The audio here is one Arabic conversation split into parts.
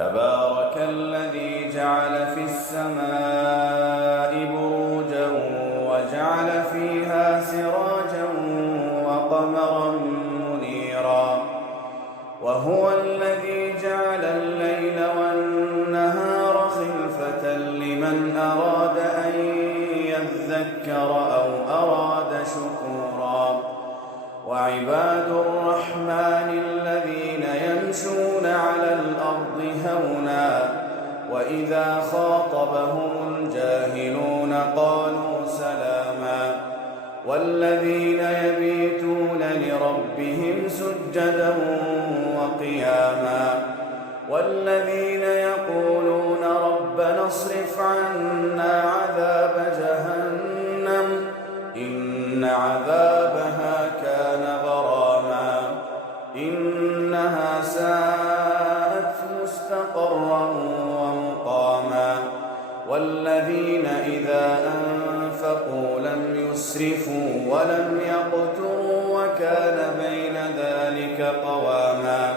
تبارك الذي جعل في السماء بروجا وجعل فيها سراجا وقمرا منيرا وهو الذي جعل الليل والنهار خلفة لمن أراد أن يذكر أو أراد شكورا وعباد الرحمن الذين يمشون على الأرض هونا وإذا خاطبهم الجاهلون قالوا سلاما والذين يبيتون لربهم سجدا وقياما والذين يقولون ربنا اصرف عنا عذاب جهنم إن عذابها كان غراما إنها ساءت مستقرا ومقاما والذين إذا أنفقوا لم يسرفوا ولم يقتروا وكان بين ذلك قواما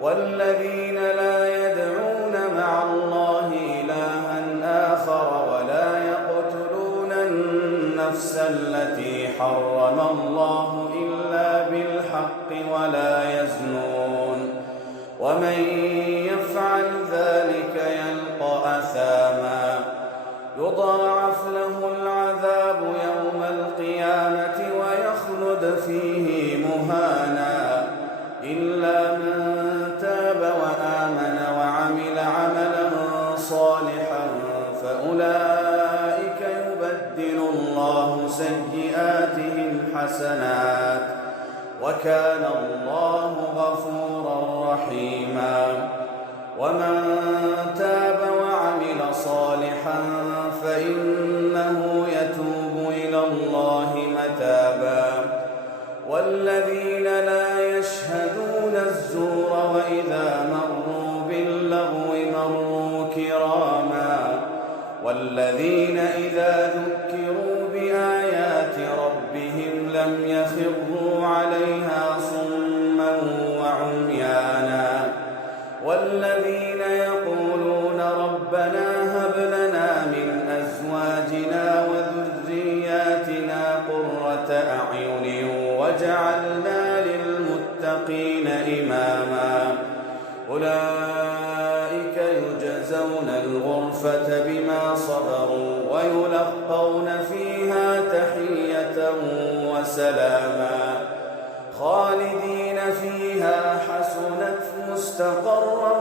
والذين لا يدعون مع الله إلها آخر ولا يقتلون النفس التي حرم الله إلا بالحق ولا يزنون ومن يفعل ذلك يلقى أثاما يضاعف له العذاب يوم القيامة ويخلد فيه مهانا إلا من تاب وآمن وعمل عملا صالحا فأولئك يبدل الله سيئاتهم حسنات وكان الله غفورا رحيما ومن تاب وعمل صالحا فإنه يتوب إلى الله متابا والذين لا يشهدون الزور وإذا مروا باللغو مروا كراما والذين إذا ذكروا بآيات ربهم لم يخروا عليها صما وعميانا والذين يقولون ربنا هب لنا من أزواجنا وذرياتنا قرة أعين وجعلنا للمتقين إماما أولئك يجزون الغرفة بما صبروا ويلقون فيها تحية وسلاما خالدين فيها حسنت مستقرا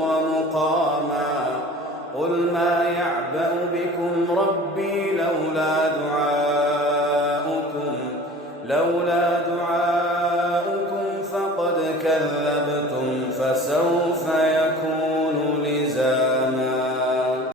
ومقاما قل ما يعبأ بكم ربي لولا دعاؤكم فقد كذبتم فسوف